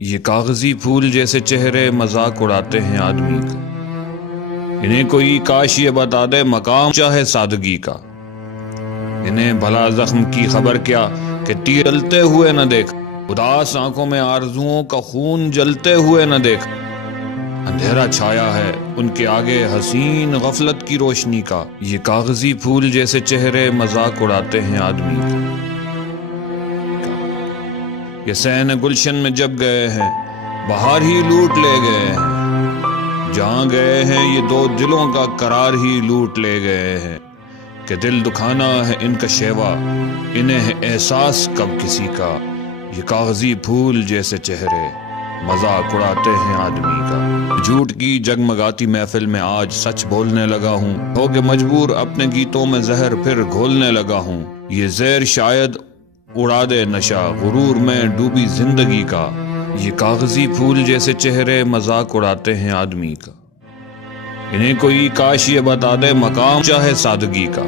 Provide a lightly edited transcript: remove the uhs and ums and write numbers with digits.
یہ کاغذی پھول جیسے چہرے مذاق اڑاتے ہیں آدمی کا، انہیں کوئی کاش یہ بتا دے مقام چاہے سادگی کا، انہیں بھلا زخم کی خبر کیا کہ تیر جلتے ہوئے نہ دیکھا، اداس آنکھوں میں آرزوؤں کا خون جلتے ہوئے نہ دیکھا، اندھیرا چھایا ہے ان کے آگے حسین غفلت کی روشنی کا، یہ کاغذی پھول جیسے چہرے مذاق اڑاتے ہیں آدمی کا۔ یہ سین گلشن میں جب گئے ہیں بہار ہی لوٹ لے گئے ہیں، جہاں گئے ہیں یہ دو دلوں کا قرار ہی لوٹ لے گئے ہیں، کہ دل دکھانا ہے ان کا شیوا، انہیں ہے احساس کب کسی کا، یہ کاغذی پھول جیسے چہرے مذاق اڑاتے ہیں آدمی کا۔ جھوٹ کی جگمگاتی محفل میں آج سچ بولنے لگا ہوں، ہو کے مجبور اپنے گیتوں میں زہر پھر گھولنے لگا ہوں، یہ زہر شاید اڑا دے نشہ غرور میں ڈوبی زندگی کا، یہ کاغذی پھول جیسے چہرے مذاق اڑاتے ہیں آدمی کا، انہیں کوئی کاش یہ بتا دے مقام چاہے سادگی کا۔